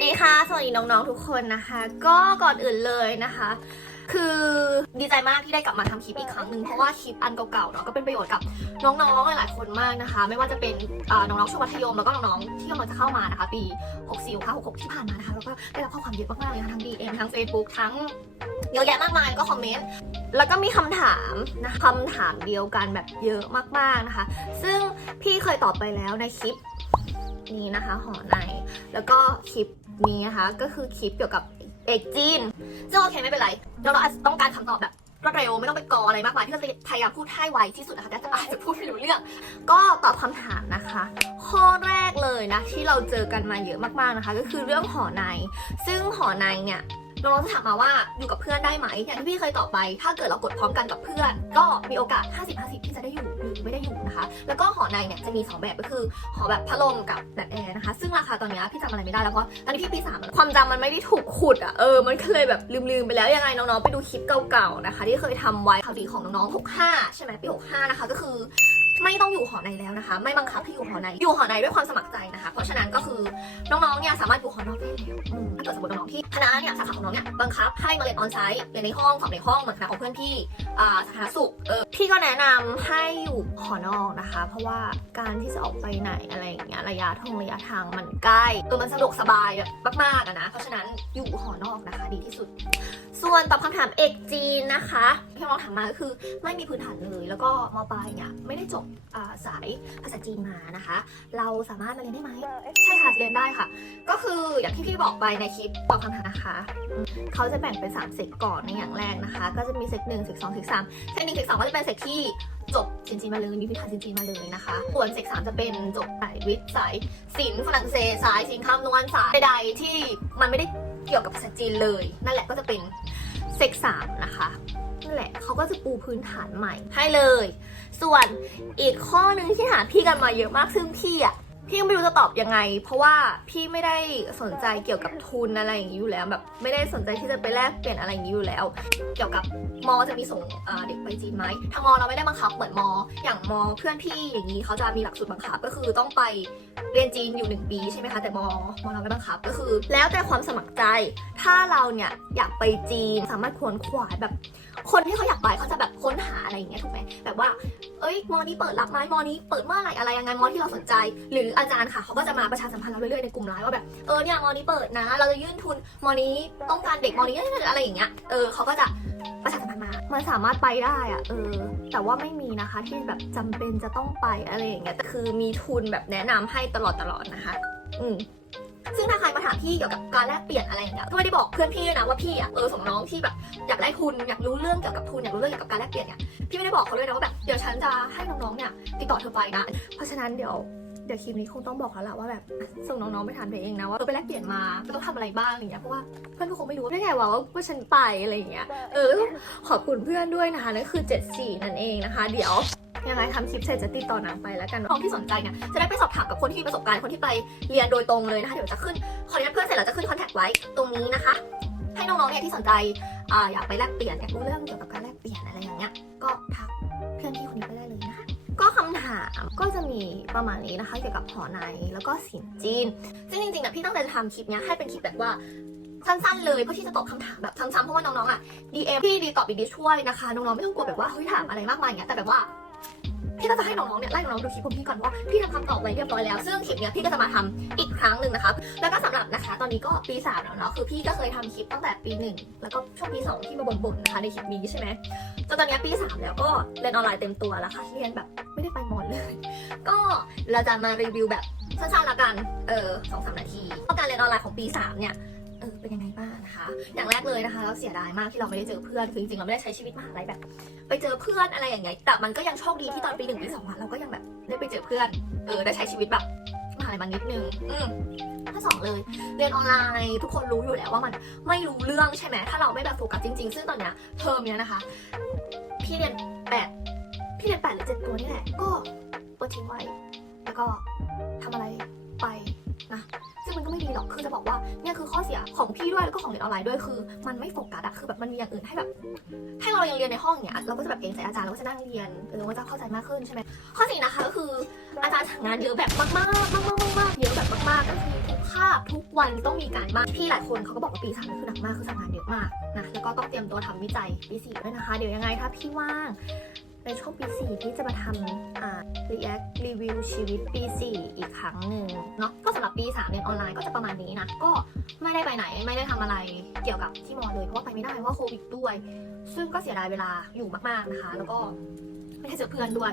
สดีค่ะ สวัสดีน้องๆทุกคนนะคะ ก็ก่อนอื่นเลยนะคะ คือดีใจมากที่ได้กลับมาทำคลิปอีกครั้งหนึ่งเพราะว่าคลิปอันเก่าๆเนาะก็เป็นประโยชน์กับน้องๆหลายๆคนมากนะคะ ไม่ว่าจะเป็นอ่าน้องๆช่วงมัธยมแล้วก็น้องๆที่กำลังจะเข้ามานะคะ ปี64 65 66ที่ผ่านมานะคะแล้วก็ได้รับข้อความเยอะมากๆเลยทั้ง DM ทั้ง Facebook ทั้งเยอะแยะมากมายก็คอมเมนต์แล้วก็มีคำถามนะคะคำถามเดียวกันแบบเยอะมากๆนะคะ ซึ่งพี่เคยตอบไปแล้วในคลิปนี้นะคะหอในแล้วก็คลิป นี้นะคะ ก็คือคลิปเกี่ยวกับเอกจีนซึ่งโอเคไม่เป็นไรเราเราอาจจะต้องการคำตอบแบบรวดเร็วไม่ต้องไปกออะไรมากมายที่เราจะพยายามพูดให้ไวที่สุดนะคะแต่อาจจะพูดไม่รู้เรื่อง ก็ตอบคำถามนะคะ ข้อแรกเลยนะที่เราเจอกันมาเยอะมากๆนะคะ ก็คือเรื่องหอใน ซึ่งหอในเนี่ย น้องๆจะถามมาว่าอยู่กับเพื่อนได้ไหมอย่างที่พี่เคยตอบไป ถ้าเกิดเรากดพร้อมกันกับเพื่อน ก็มีโอกาส 50-50 ที่จะได้อยู่หรือไม่ได้อยู่นะคะ แล้วก็หอในเนี่ยจะมี 2 แบบก็คือหอแบบพัดลมกับแบบแอร์นะคะ ซึ่งราคาตอนนี้พี่จำอะไรไม่ได้แล้วเพราะตอนนี้พี่ปีสามความจำมันไม่ได้ถูกขุดอะเออมันก็เลยแบบลืมๆไปแล้วยังไงน้องๆไปดูคลิปเก่าๆนะคะ ที่เคยทำไว้ข่าวดีของน้องๆ65 ใช่ไหมปี 65 นะคะก็คือ ไม่ต้องอยู่หอในแล้วนะคะ ไม่บังคับให้อยู่หอในอยู่หอในด้วยความสมัครใจนะคะ เพราะฉะนั้นก็คือน้องๆเนี่ยสามารถอยู่หอนอกได้แล้วถ้าเกิดสมมติน้องๆที่คณะเนี่ยสาขาของน้องเนี่ยบังคับให้มาเรียนออนไซต์เรียนในห้องสอบในห้องเหมือนคณะของเพื่อนพี่อ่าสาธาสุขเออพี่ก็แนะนำให้อยู่หอนอกนะคะ เพราะว่าการที่จะออกไปไหนอะไรอย่างเงี้ยระยะทงระยะทางมันใกล้เออมันสะดวกสบายแบบมากๆอะนะเพราะฉะนั้นอยู่หอนอกนะคะ ดีที่สุด ส่วนตอบคำถามเอกจีนนะคะที่น้องถามมาก็คือไม่มีพื้นฐานเลย แล้วก็มปลายเนี่ยไม่ได้จบสายภาษาจีนมานะคะ เราสามารถมาเรียนได้ไหมใช่ค่ะเรียนได้ค่ะ ก็คืออย่างที่พี่บอกไปในคลิปตอบคำถามนะคะ เขาจะแบ่งเป็น3เซกก่อนในอย่างแรกนะคะ ก็จะมีเซกหนึ่งเซกสองเซกสามเซกหนึ่งเซกสองก็จะเป็นเซกที่จบจีนจีนมาเลยมีพื้นฐานจีนจีนมาเลยนะคะ ส่วนเซกสามจะเป็นจบสายวิทย์สายศิลป์ฝรั่งเศสสายสินค้าคำนวณสายใดๆที่มันไม่ได้เกี่ยวกับภาษาจีนเลย นั่นแหละก็จะเป็นเซกสามนะคะ แหละเขาก็จะปูพื้นฐานใหม่ให้เลย ส่วนอีกข้อหนึ่งที่ถามพี่กันมาเยอะมากซึ่งพี่อะพี่ก็ไม่รู้จะตอบยังไง เพราะว่าพี่ไม่ได้สนใจเกี่ยวกับทุนอะไรอย่างนี้อยู่แล้วแบบไม่ได้สนใจที่จะไปแลกเปลี่ยนอะไรอย่างนี้อยู่แล้ว เกี่ยวกับมอจะมีส่งเด็กไปจีนไหมทางมอเราไม่ได้บังคับเหมือนมอ อย่างมอเพื่อนพี่อย่างนี้เขาจะมีหลักสูตรบังคับก็คือต้องไป เรียนจีนอยู่หนึ่งปีใช่ไหมคะแต่มอมอเราไม่บังคับ ก็คือ แล้วแต่ความสมัครใจ ถ้าเราเนี่ยอยากไปจีนสามารถค้นขวายแบบ คนที่เขาอยากไปเขาจะแบบค้นหาอะไรอย่างเงี้ยถูกไหมแบบว่า เอ้ยมอนี้เปิดรับไหมมอนี้เปิดเมื่อไหร่อะไรยังไงมอที่เราสนใจ หรืออาจารย์ค่ะเขาก็จะมาประชาสัมพันธ์เราเรื่อยๆในกลุ่มไลน์ว่าแบบเออเนี่ยมอนี้เปิดนะ เราจะยื่นทุนมอนี้ต้องการเด็กมอนี้อะไรอย่างเงี้ยเออเขาก็จะ มันสามารถไปได้อะเออ แต่ว่าไม่มีนะคะที่แบบจำเป็นจะต้องไปอะไรอย่างเงี้ยแต่คือมีทุนแบบแนะนำให้ตลอดตลอดนะคะ อืมซึ่งถ้าใครมาถามพี่เกี่ยวกับการแลกเปลี่ยนอะไรอย่างเงี้ยก็ไม่ได้บอกเพื่อนพี่นะว่าพี่อะเออส่งน้องที่แบบอยากได้ทุนอยากรู้เรื่องเกี่ยวกับทุนอยากรู้เรื่องเกี่ยวกับการแลกเปลี่ยนเนี่ยพี่ไม่ได้บอกเขาเลยนะว่าแบบเดี๋ยวฉันจะให้น้องๆเนี่ยติดต่อเธอไปนะเพราะฉะนั้นเดี๋ยว เดี๋ยวคลิปนี้คงต้องบอกแล้วแหละว่าแบบส่งน้องๆไปถามเธอเองนะว่าเออไปแลกเปลี่ยนมาต้องทำอะไรบ้างอะไรอย่างเงี้ยเพราะว่าเพื่อนก็คงไม่รู้ได้ไงวะว่าว่าฉันไปอะไรอย่างเงี้ยเออขอบคุณเพื่อนด้วยนะคะนั่นคือ 74 นั่นเองนะคะ เดี๋ยวยังไงทำคลิปเสร็จจะติดต่อนางไปแล้วกันน้องที่สนใจเนี่ยจะได้ไปสอบถามกับคนที่มีประสบการณ์คนที่ไปเรียนโดยตรงเลยนะคะเดี๋ยวจะขึ้นขออนุญาตเพื่อนเสร็จแล้วจะขึ้นคอนแทคไว้ตรงนี้นะคะให้น้องๆเนี่ยที่สนใจออยากไปแลกเปลี่ยนอยากรู้เรื่องเกี่ยวกับการแลกเปลี่ยนอะไรอย่างเงี้ยก็ทักเพื่อนพี่คนนี้ไปได้เลยามก็จะมีประมาณนี้นะคะ เกี่ยวกับหอในแล้วก็สินจีน ซึ่งจริงๆเนี่ยพี่ตั้งใจจะทำคลิปเนี้ยให้เป็นคลิปแบบว่าสั้นๆเลยเพื่อที่จะตอบคำถามแบบซ้ำๆเพราะว่าน้องๆอะ DM พี่ดีตอบอีกดีช่วยนะคะ น้องๆไม่ต้องกลัวแบบว่าเฮ้ยถามอะไรมากมายอย่างเงี้ยแต่แบบว่า พี่ก็จะให้น้องๆเนี่ยไล่น้องๆดูคลิปของพี่ก่อนว่าพี่ทำคำตอบไว้เรียบร้อยแล้ว ซึ่งคลิปเนี้ยพี่ก็จะมาทำอีกครั้งหนึ่งนะคะแล้วก็สำหรับนะคะ ตอนนี้ก็ปีสามแล้วเนาะคือพี่ก็เคยทำคลิปตั้งแต่ปีหนึ่งแล้วก็ช่วงปีสองที่มาบ่นๆนะคะในคลิปนี้ใช่ไหมจนตอนนี้ปีสามแล้วก็เรียนออนไลน์เต็มตัวแล้วค่ะเรียนแบบไม่ได้ไปมอนเลย ก็เราจะมารีวิวแบบสั้นๆละกันเออสองสามนาทีว่าะการเรียนออนไลน์ของปีสามเนี่ย ออเป็นยังไงบ้างนะคะ อย่างแรกเลยนะคะเราเสียดายมากที่เราไม่ได้เจอเพื่อนคือจริงๆเราไม่ได้ใช้ชีวิตมหาลัยแบบ ไปเจอเพื่อนอะไรอย่างเงี้ยแต่มันก็ยังโชคดีที่ตอนปีหนึ่งปีสองเราก็ยังแบบได้ไปเจอเพื่อนเออได้ใช้ชีวิตแบบมหาลัยมานิดนึงอืมข้อสองเลยเรียนออนไลน์ทุกคนรู้อยู่แล้วว่ามันไม่รู้เรื่องใช่ไหมถ้าเราไม่แบบโฟกัสจริง ๆ ซึ่งตอนเนี้ยเทอมเนี้ยนะคะ พี่เรียนแปดพี่เรียนแปดหรือเจ็ดตัวนี่แหละก็เปิดทิ้งไว้แล้วก็ทำอะไรไป นะซึ่งมันก็ไม่ดีหรอกคือจะบอกว่าเนี่ยคือข้อเสียของพี่ด้วยแล้วก็ของเรียนออนไลน์ด้วยคือ มันไม่โฟกัสอะคือแบบมันมีอย่างอื่นให้แบบให้เรายังเรียนในห้องเนี่ยเราก็จะแบบเกรงใจอาจารย์เราก็จะนั่งเรียนเออมันจะเข้าใจมากขึ้นใช่ไหมข้อสี่นะคะก็คืออาจารย์สั่งงานเยอะแบบมากมากมากมากเยอะแบบมากๆก็คือทุกคาาพทุกวันต้องมีการบ้านพี่หลายคนเขาก็บอกว่าปีสามนี่คือหนักมากคือทำงานเยอะมากนะแล้วก็ต้องเตรียมตัวทำวิจัยปีสี่ด้วยนะคะ เดี๋ยวยังไงถ้าพี่ว่าง ในช่วงปีสี่พี่จะมาทำอ่า react review ชีวิตปีสี่อีกครั้งหนึ่งเนาะก็สำหรับปีสามเรียนออนไลน์ก็จะประมาณนี้นะ ก็ไม่ได้ไปไหนไม่ได้ทำอะไรเกี่ยวกับที่มอเลย เพราะว่าไปไม่ได้เพราะว่าโควิดด้วย ซึ่งก็เสียดายเวลาอยู่มากๆนะคะ แล้วก็ไม่ได้เจอเพื่อนด้วย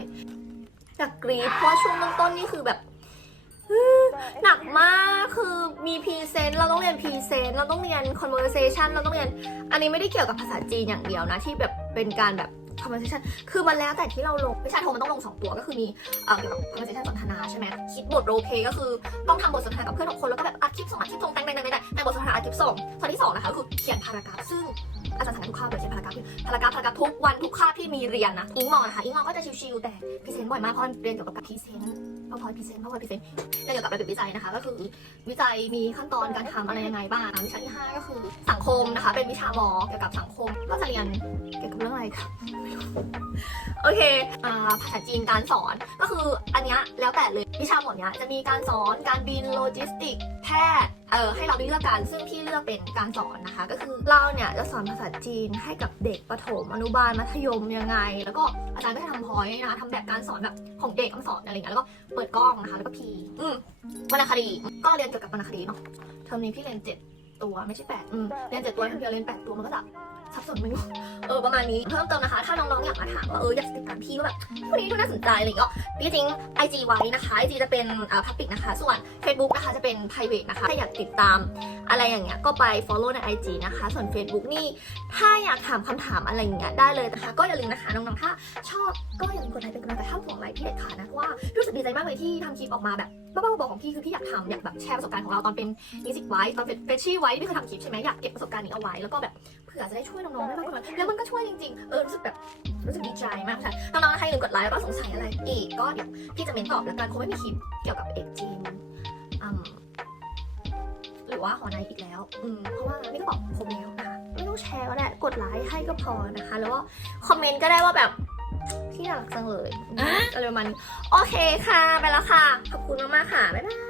จากกรีดเพราะช่วงต้นๆนี่คือแบบหนักมากคือมีพรีเซนต์เราต้องเรียนพรีเซนต์เราต้องเรียน conversation เราต้องเรียน อันนี้ไม่ได้เกี่ยวกับภาษาจีนอย่างเดียวนะ ที่แบบเป็นการแบบ conversation คือมันแล้วแต่ที่เราลงวิชาโทมันต้องลงสองตัวก็คือมีเกี่ยวกับ conversation สนทนาใช่ไหมคิดบทโรเพก็คือต้องทำบทสนทนากับเพื่อนของคนแล้วก็แบบอัดคลิปส่งอัดคลิปส่งแต่งแต่งแต่งแต่งแต่บทสนทนาอัดคลิปส่งตอนที่สองนะคะคือเขียนพารากราฟซึ่งอาจารย์สอนทุกคาบเลยเขียนพารากราฟพารากราฟพารากราฟทุกวันทุกคาบที่มีเรียนนะอิงมองนะคะอิงมองก็จะชิวๆแต่พรีเซนต์บ่อยมากเพราะเรียนเกี่ยวกับพรีเซนต์พอพอพรีเซนต์พอพอพรีเซนต์เกี่ยวกับระเบียบวิจัยนะคะ ก็คือวิจัยมีขั้นตอนการทำอะไรยังไงบ้างวิชาที่ 5 ก็คือสังคมนะคะ เป็นวิชามอเกี่ยวกับสังคม ก็จะเรียนเกี่ยวกับเรื่องอะไรคะโอเคภาษาจีนการสอนก็คืออันนี้แล้วแต่เลยวิชาหมดเนี้ยจะมีการสอนการบินโลจิสติก แพทย์เออให้เราได้เลือกกันซึ่งพี่เลือกเป็นการสอนนะคะ ก็คือเราเนี่ยจะสอนภาษาจีนให้กับเด็กประถมอนุบาลมัธยมยังไง แล้วก็อาจารย์ก็จะทำพอยต์นะคะทำแบบการสอนแบบของเด็กคำสอนอะไรอย่างเงี้ยแล้วก็เปิดกล้องนะคะ แล้วก็พีอืมวรรณคดี ก็เรียนเกี่ยวกับวรรณคดีเนาะเทอมนี้พี่เรียนเจ็ดตัวไม่ใช่แปดอืมเรียนเจ็ดตัวเทอมเดียวเรียนแปดตัวมันก็จะ สับสนไม่รู้เออประมาณนี้เพิ่มเติมนะคะ ถ้าน้องๆอยากมาถามว่าเอออยากติดตามพี่ว่าแบบคนนี้ดูน่าสนใจอะไรอย่างเงี้ยพี่ทิ้ง IG ไว้นะคะ IG จะเป็นอ่า public นะคะ ส่วน Facebook นะคะจะเป็น private นะคะ ถ้าอยากติดตามอะไรอย่างเงี้ยก็ไป follow ใน IG นะคะ ส่วน Facebook นี่ถ้าอยากถามคำถามอะไรอย่างเงี้ยได้เลยนะคะ ก็อย่าลืมนะคะน้องๆถ้าชอบก็อย่าลืมกดไลค์เป็นกำลังใจถ้าห่วงไลค์พี่เด็ดขาดนะเพราะว่ารู้สึกดีใจมากเลยที่ทำคลิปออกมาแบบ บ้าๆบอๆของพี่คือพี่อยากทำอยากแบบแชร์ประสบการณ์ของเราตอนเป็นนิสิตไว้ตอนเป็นเฟชชี่ไว้ไม่เคยทำคลิปใช่ไหมอยากเก็บประสบการณ์นี้เอาไว้แล้วก็แบบเผื่อจะได้ช่วยน้องๆได้มากกว่านั้นแล้วมันก็ช่วยจริงๆเออรู้สึกแบบรู้สึกดีใจมากค่ะน้องๆนะคะอย่าลืมกดไลค์แล้วก็สงสัยอะไรอีกก็เดี๋ยวพี่จะเมนตอบแล้วกันคงไม่มีคลิปเกี่ยวกับเอกจีนหรือว่าหอในอีกแล้วอืมเพราะว่านี่ก็บอกผมแล้วนะไม่ต้องแชร์ก็ได้กดไลค์ให้ก็พอนะคะ แล้วก็คอมเมนต์ก็ได้ว่าแบบ พี่น่ารักจังเลยอะไรประมาณนี้โอเคค่ะ ไปแล้วค่ะ ขอบคุณมากๆค่ะ บ๊ายบาย